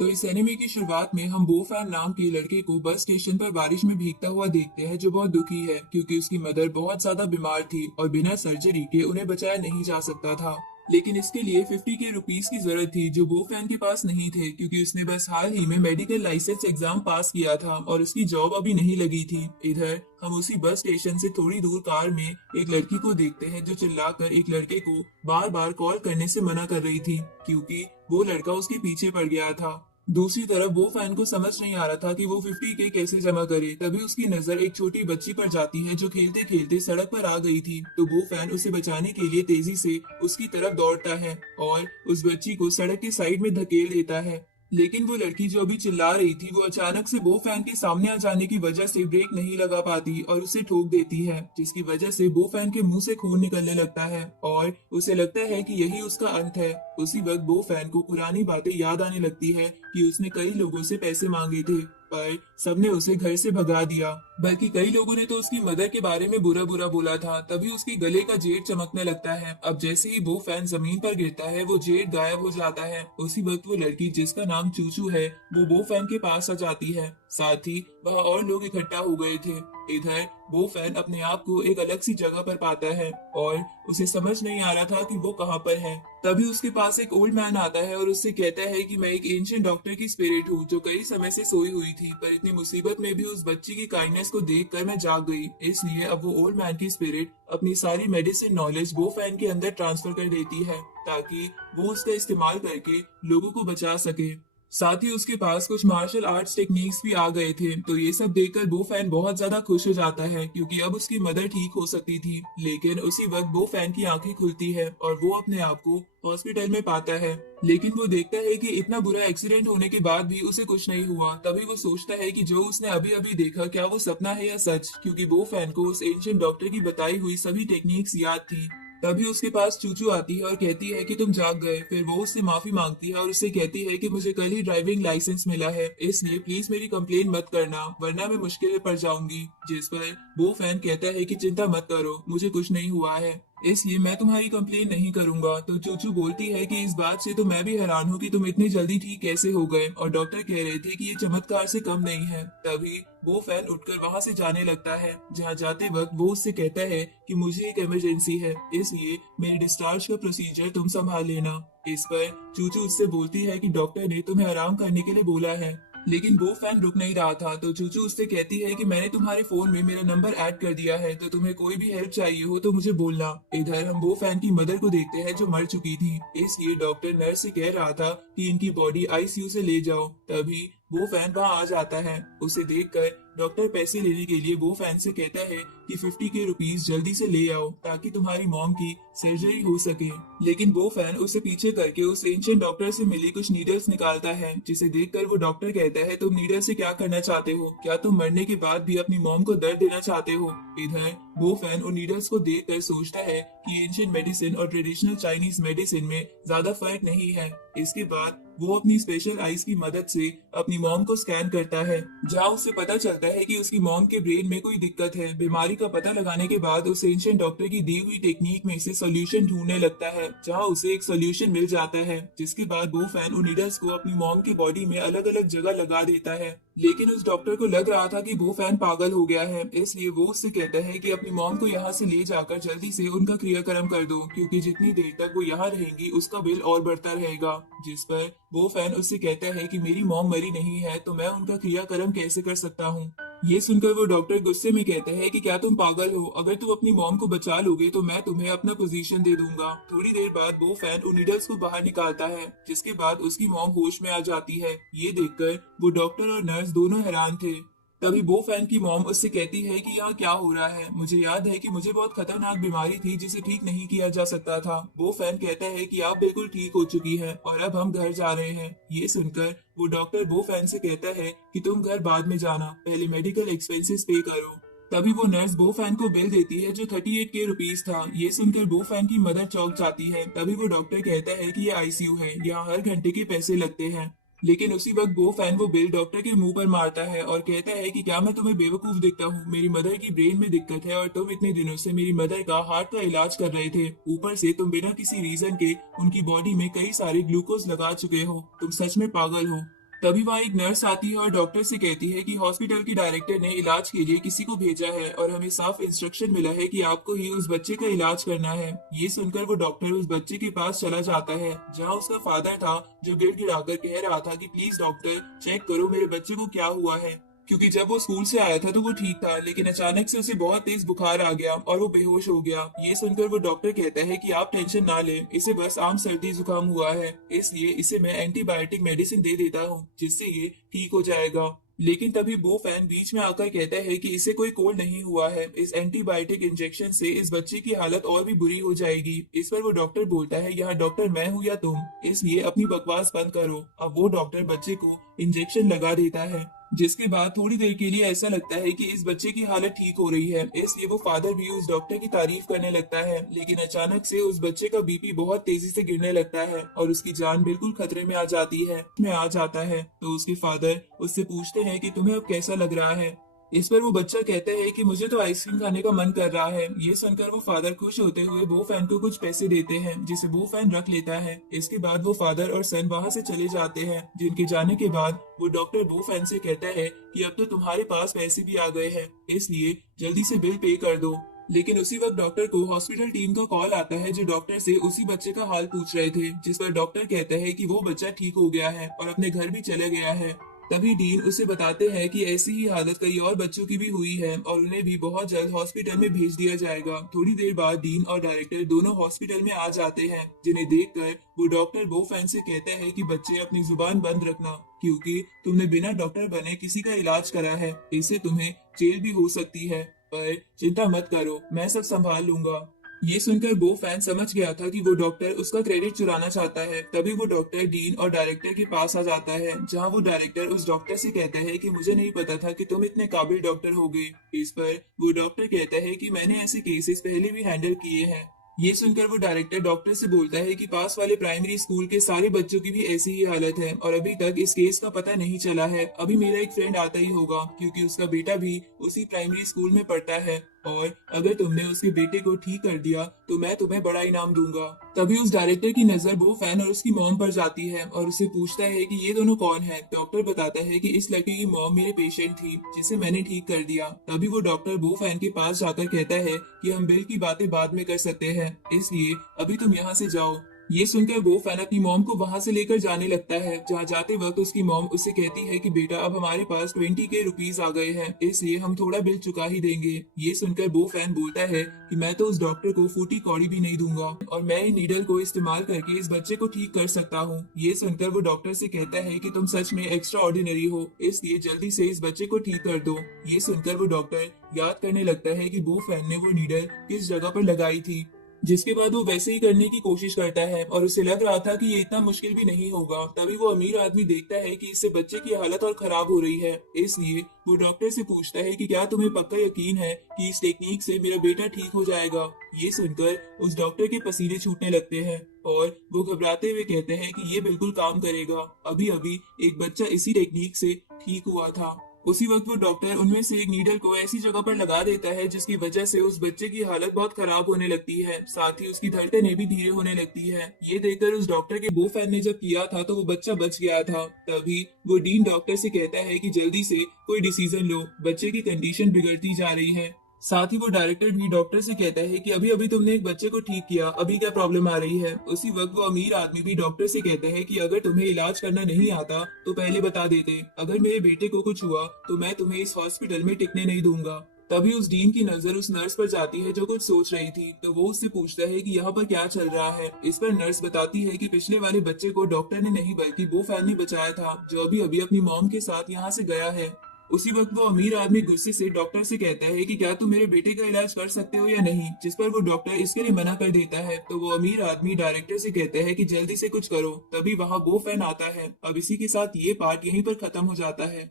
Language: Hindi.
तो इस एनिमे की शुरुआत में हम बोफैन नाम के लड़के को बस स्टेशन पर बारिश में भीगता हुआ देखते हैं, जो बहुत दुखी है क्योंकि उसकी मदर बहुत ज्यादा बीमार थी और बिना सर्जरी के उन्हें बचाया नहीं जा सकता था। लेकिन इसके लिए 50 के रुपीस की जरूरत थी, जो बोफैन के पास नहीं थे क्योंकि उसने बस हाल ही में मेडिकल लाइसेंस एग्जाम पास किया था और उसकी जॉब अभी नहीं लगी थी। इधर हम उसी बस स्टेशन से थोड़ी दूर कार में एक लड़की को देखते हैं जो चिल्लाकर एक लड़के को बार बार कॉल करने से मना कर रही थी क्योंकि वो लड़का उसके पीछे पड़ गया था। दूसरी तरफ वो फैन को समझ नहीं आ रहा था कि वो 50 के कैसे जमा करे। तभी उसकी नजर एक छोटी बच्ची पर जाती है जो खेलते खेलते सड़क पर आ गई थी। तो वो फैन उसे बचाने के लिए तेजी से उसकी तरफ दौड़ता है और उस बच्ची को सड़क के साइड में धकेल देता है। लेकिन वो लड़की जो अभी चिल्ला रही थी वो अचानक से बो फैन के सामने आ जाने की वजह से ब्रेक नहीं लगा पाती और उसे ठोक देती है, जिसकी वजह से बो फैन के मुंह से खून निकलने लगता है और उसे लगता है कि यही उसका अंत है। उसी वक्त बो फैन को पुरानी बातें याद आने लगती है कि उसने कई लोगों से पैसे मांगे थे पर सबने उसे घर से भगा दिया। बल्कि कई लोगों ने तो उसकी मदर के बारे में बुरा बुरा बोला था। तभी उसके गले का जेड चमकने लगता है। अब जैसे ही वो फैन जमीन पर गिरता है वो जेड गायब हो जाता है। उसी वक्त वो लड़की जिसका नाम चूचू है वो फैन के पास आ जाती है। साथ ही वहाँ और लोग इकट्ठा हो गए थे। इधर वो फैन अपने आप को एक अलग सी जगह पर पाता है और उसे समझ नहीं आ रहा था कि वो कहाँ पर है। तभी उसके पास एक ओल्ड मैन आता है और उससे कहता है कि मैं एक एंशिएंट डॉक्टर की स्पिरिट हूँ जो कई समय से सोई हुई थी, पर इतनी मुसीबत में भी उस बच्ची की काइंडनेस को देखकर मैं जाग गई। इसलिए अब वो ओल्ड मैन की स्पिरिट अपनी सारी मेडिसिन नॉलेज वो फैन के अंदर ट्रांसफर कर देती है ताकि वो उसका इस्तेमाल करके लोगों को बचा सके। साथ ही उसके पास कुछ मार्शल आर्ट्स टेक्निक्स भी आ गए थे। तो ये सब देखकर बो फैन बहुत ज्यादा खुश हो जाता है क्योंकि अब उसकी मदर ठीक हो सकती थी। लेकिन उसी वक्त बो फैन की आंखें खुलती है और वो अपने आप को हॉस्पिटल में पाता है। लेकिन वो देखता है कि इतना बुरा एक्सीडेंट होने के बाद भी उसे कुछ नहीं हुआ। तभी वो सोचता है कि जो उसने अभी अभी देखा क्या वो सपना है या सच, क्योंकि बो फैन को उस एंशिएंट डॉक्टर की बताई हुई सभी टेक्निक्स याद थी। तभी उसके पास चूचू आती है और कहती है कि तुम जाग गए। फिर वो उससे माफी मांगती है और उससे कहती है कि मुझे कल ही ड्राइविंग लाइसेंस मिला है, इसलिए प्लीज मेरी कंप्लेन मत करना वरना मैं मुश्किल में पड़ जाऊंगी। जिस पर वो फैन कहता है कि चिंता मत करो, मुझे कुछ नहीं हुआ है, इसलिए मैं तुम्हारी कंप्लेन नहीं करूंगा। तो चूचू बोलती है कि इस बात से तो मैं भी हैरान हूँ कि तुम इतनी जल्दी ठीक कैसे हो गए, और डॉक्टर कह रहे थे कि ये चमत्कार से कम नहीं है। तभी वो फैन उठकर वहाँ से जाने लगता है। जहाँ जाते वक्त वो उससे कहता है कि मुझे एक इमरजेंसी है, इसलिए मेरे डिस्चार्ज का प्रोसीजर तुम संभाल लेना। इस पर चूचू उससे बोलती है कि डॉक्टर ने तुम्हें आराम करने के लिए बोला है। लेकिन वो फैन रुक नहीं रहा था। तो चूचू उससे कहती है कि मैंने तुम्हारे फोन में मेरा नंबर ऐड कर दिया है, तो तुम्हें कोई भी हेल्प चाहिए हो तो मुझे बोलना। इधर हम वो फैन की मदर को देखते हैं जो मर चुकी थी, इसलिए डॉक्टर नर्स से कह रहा था कि इनकी बॉडी आईसीयू से ले जाओ। तभी वो फैन वहाँ आ जाता है। उसे देखकर डॉक्टर पैसे लेने के लिए वो फैन से कहता है कि 50 के रुपीस जल्दी से ले आओ ताकि तुम्हारी मॉम की सर्जरी हो सके। लेकिन वो फैन उसे पीछे करके उस एंशिएंट डॉक्टर से मिली कुछ नीडल्स निकालता है, जिसे देखकर वो डॉक्टर कहता है तुम नीडल से क्या करना चाहते हो, क्या तुम मरने के बाद भी अपनी मॉम को दर्द देना चाहते हो। इधर वो फैन उन नीडल्स को देखकर सोचता है कि एंशिएंट मेडिसिन और ट्रेडिशनल चाइनीज मेडिसिन में ज्यादा फर्क नहीं है। इसके बाद वो अपनी स्पेशल आईज की मदद से अपनी मॉम को स्कैन करता है, जहाँ उससे पता चलता है कि उसकी मॉम के ब्रेन में कोई दिक्कत है। बीमारी का पता लगाने के बाद उस एंशिएंट डॉक्टर की दी हुई टेक्निक में से सोल्यूशन ढूंढने लगता है, जहाँ उसे एक सोल्यूशन मिल जाता है। जिसके बाद वो फैन उन नीडल्स को अपनी मॉम की बॉडी में अलग अलग जगह लगा देता है। लेकिन उस डॉक्टर को लग रहा था कि वो फैन पागल हो गया है, इसलिए वो उससे कहता है कि अपनी मॉम को यहाँ से ले जाकर जल्दी से उनका क्रियाक्रम कर दो, क्योंकि जितनी देर तक वो यहाँ रहेंगी उसका बिल और बढ़ता रहेगा। जिस पर वो फैन उससे कहता है कि मेरी मॉम मरी नहीं है तो मैं उनका क्रियाक्रम कैसे कर सकता हूँ। ये सुनकर वो डॉक्टर गुस्से में कहता है कि क्या तुम पागल हो, अगर तुम अपनी मॉम को बचा लोगे तो मैं तुम्हें अपना पोजीशन दे दूंगा। थोड़ी देर बाद वो फैन उन नीडल्स को बाहर निकालता है, जिसके बाद उसकी मॉम होश में आ जाती है। ये देखकर वो डॉक्टर और नर्स दोनों हैरान थे। तभी वो फैन की मॉम उससे कहती है कि यहाँ क्या हो रहा है, मुझे याद है कि मुझे बहुत खतरनाक बीमारी थी जिसे ठीक नहीं किया जा सकता था। वो फैन कहता है कि आप बिल्कुल ठीक हो चुकी हैं और अब हम घर जा रहे हैं। ये सुनकर वो डॉक्टर वो फैन से कहता है कि तुम घर बाद में जाना, पहले मेडिकल एक्सपेंसेस पे करो। तभी वो नर्स बो फैन को बिल देती है जो 38 के रुपीस था। ये सुनकर बो फैन की मदर चौंक जाती है। तभी वो डॉक्टर कहता है कि ये आईसीयू है, यहाँ हर घंटे के पैसे लगते हैं। लेकिन उसी वक्त वो फैन वो बिल डॉक्टर के मुंह पर मारता है और कहता है कि क्या मैं तुम्हें बेवकूफ दिखता हूँ, मेरी मदर की ब्रेन में दिक्कत है और तुम इतने दिनों से मेरी मदर का हार्ट का इलाज कर रहे थे, ऊपर से तुम बिना किसी रीजन के उनकी बॉडी में कई सारे ग्लूकोज लगा चुके हो, तुम सच में पागल हो। तभी वहाँ एक नर्स आती है और डॉक्टर से कहती है कि हॉस्पिटल के डायरेक्टर ने इलाज के लिए किसी को भेजा है और हमें साफ इंस्ट्रक्शन मिला है कि आपको ही उस बच्चे का इलाज करना है। ये सुनकर वो डॉक्टर उस बच्चे के पास चला जाता है जहाँ उसका फादर था, जो गिड़गिड़ाकर कह रहा था कि प्लीज डॉक्टर चेक करो मेरे बच्चे को क्या हुआ है। क्योंकि जब वो स्कूल से आया था तो वो ठीक था, लेकिन अचानक से उसे बहुत तेज बुखार आ गया और वो बेहोश हो गया। ये सुनकर वो डॉक्टर कहता है कि आप टेंशन ना लें, इसे बस आम सर्दी जुकाम हुआ है, इसलिए इसे मैं एंटीबायोटिक मेडिसिन दे देता हूँ जिससे ये ठीक हो जाएगा। लेकिन तभी बो फैन बीच में आकर कहता है कि इसे कोई कोल्ड नहीं हुआ है, इस एंटीबायोटिक इंजेक्शन से इस बच्चे की हालत और भी बुरी हो जाएगी। इस पर वो डॉक्टर बोलता है यहाँ डॉक्टर मैं हूँ या तुम, इसलिए अपनी बकवास बंद करो। अब वो डॉक्टर बच्चे को इंजेक्शन लगा देता है, जिसके बाद थोड़ी देर के लिए ऐसा लगता है कि इस बच्चे की हालत ठीक हो रही है, इसलिए वो फादर भी उस डॉक्टर की तारीफ करने लगता है। लेकिन अचानक से उस बच्चे का बीपी बहुत तेजी से गिरने लगता है और उसकी जान बिल्कुल खतरे में आ जाती है। में आ जाता है तो उसके फादर उससे पूछते हैं कि तुम्हें अब कैसा लग रहा है। इस पर वो बच्चा कहता है कि मुझे तो आइसक्रीम खाने का मन कर रहा है। ये सुनकर वो फादर खुश होते हुए बो फैन को कुछ पैसे देते हैं, जिसे बो फैन रख लेता है। इसके बाद वो फादर और सन वहाँ से चले जाते हैं, जिनके जाने के बाद वो डॉक्टर बो फैन से कहता है कि अब तो तुम्हारे पास पैसे भी आ गए हैं, इसलिए जल्दी से बिल पे कर दो। लेकिन उसी वक्त डॉक्टर को हॉस्पिटल टीम का कॉल आता है, जो डॉक्टर से उसी बच्चे का हाल पूछ रहे थे, जिस पर डॉक्टर कहता है कि वो बच्चा ठीक हो गया है और अपने घर भी चले गया है। तभी डीन उसे बताते हैं कि ऐसी ही हालत कई और बच्चों की भी हुई है और उन्हें भी बहुत जल्द हॉस्पिटल में भेज दिया जाएगा। थोड़ी देर बाद डीन और डायरेक्टर दोनों हॉस्पिटल में आ जाते हैं, जिन्हें देखकर वो डॉक्टर बो फैन से कहता है कि बच्चे अपनी जुबान बंद रखना, क्योंकि तुमने बिना डॉक्टर बने किसी का इलाज करा है, इससे तुम्हें जेल भी हो सकती है। पर चिंता मत करो, मैं सब संभाल लूंगा। ये सुनकर बो फैन समझ गया था कि वो डॉक्टर उसका क्रेडिट चुराना चाहता है। तभी वो डॉक्टर डीन और डायरेक्टर के पास आ जाता है, जहां वो डायरेक्टर उस डॉक्टर से कहता है कि मुझे नहीं पता था कि तुम इतने काबिल डॉक्टर होगे। इस पर वो डॉक्टर कहता है कि मैंने ऐसे केसेस पहले भी हैंडल किए हैं। ये सुनकर वो डायरेक्टर डॉक्टर से बोलता है कि पास वाले प्राइमरी स्कूल के सारे बच्चों की भी ऐसी ही हालत है और अभी तक इस केस का पता नहीं चला है। अभी मेरा एक फ्रेंड आता ही होगा, क्योंकि उसका बेटा भी उसी प्राइमरी स्कूल में पढ़ता है, और अगर तुमने उसके बेटे को ठीक कर दिया तो मैं तुम्हें बड़ा इनाम दूंगा। तभी उस डायरेक्टर की नजर बो फैन और उसकी मॉम पर जाती है और उससे पूछता है कि ये दोनों कौन है। डॉक्टर बताता है कि इस लड़के की मॉम मेरे पेशेंट थी, जिसे मैंने ठीक कर दिया। तभी वो डॉक्टर बो फैन के पास जाकर कहता है कि हम बिल की बातें बाद में कर सकते हैं, इसलिए अभी तुम यहाँ से जाओ। ये सुनकर वो फैन अपनी मॉम को वहां से लेकर जाने लगता है, जहाँ जाते वक्त उसकी मॉम उसे कहती है कि बेटा अब हमारे पास 20 के रुपीज आ गए हैं, इसलिए हम थोड़ा बिल चुका ही देंगे। ये सुनकर वो फैन बोलता है कि मैं तो उस डॉक्टर को फूटी कौड़ी भी नहीं दूंगा और मैं इन नीडल को इस्तेमाल करके इस बच्चे को ठीक कर सकता हूँ। ये सुनकर वो डॉक्टर से कहता है कि तुम सच में एक्स्ट्रा ऑर्डिनरी हो, इसलिए जल्दी से इस बच्चे को ठीक कर दो। ये सुनकर वो डॉक्टर याद करने लगता है कि वो फैन ने वो नीडल किस जगह पर लगाई थी, जिसके बाद वो वैसे ही करने की कोशिश करता है और उसे लग रहा था कि ये इतना मुश्किल भी नहीं होगा। तभी वो अमीर आदमी देखता है कि इससे बच्चे की हालत और खराब हो रही है, इसलिए वो डॉक्टर से पूछता है कि क्या तुम्हें पक्का यकीन है कि इस टेक्निक से मेरा बेटा ठीक हो जाएगा। ये सुनकर उस डॉक्टर के पसीने छूटने लगते हैं और वो घबराते हुए कहते हैं कि ये बिल्कुल काम करेगा, अभी अभी एक बच्चा इसी टेक्निक से ठीक हुआ था। उसी वक्त वो डॉक्टर उनमें से एक नीडल को ऐसी जगह पर लगा देता है जिसकी वजह से उस बच्चे की हालत बहुत खराब होने लगती है, साथ ही उसकी धड़कनें भी धीरे होने लगती है। ये देखकर उस डॉक्टर के बो फैन ने जब किया था तो वो बच्चा बच गया था। तभी वो डीन डॉक्टर से कहता है कि जल्दी से कोई डिसीजन लो, बच्चे की कंडीशन बिगड़ती जा रही है। साथ ही वो डायरेक्टर भी डॉक्टर से कहता है कि अभी अभी तुमने एक बच्चे को ठीक किया, अभी क्या प्रॉब्लम आ रही है। उसी वक्त वो अमीर आदमी भी डॉक्टर से कहता है कि अगर तुम्हें इलाज करना नहीं आता तो पहले बता देते, अगर मेरे बेटे को कुछ हुआ तो मैं तुम्हें इस हॉस्पिटल में टिकने नहीं दूंगा। तभी उस डीन की नजर उस नर्स पर जाती है जो कुछ सोच रही थी, तो वो उससे पूछता है कि यहाँ पर क्या चल रहा है। इस पर नर्स बताती है कि पिछले वाले बच्चे को डॉक्टर ने नहीं बल्कि वो फैन ने बचाया था, जो अभी अभी अपनी मॉम के साथ यहाँ से गया है। उसी वक्त वो अमीर आदमी गुस्से से डॉक्टर से कहता है कि क्या तुम मेरे बेटे का इलाज कर सकते हो या नहीं, जिस पर वो डॉक्टर इसके लिए मना कर देता है। तो वो अमीर आदमी डायरेक्टर से कहता है कि जल्दी से कुछ करो। तभी वहाँ वो फैन आता है। अब इसी के साथ ये पार्ट यहीं पर खत्म हो जाता है।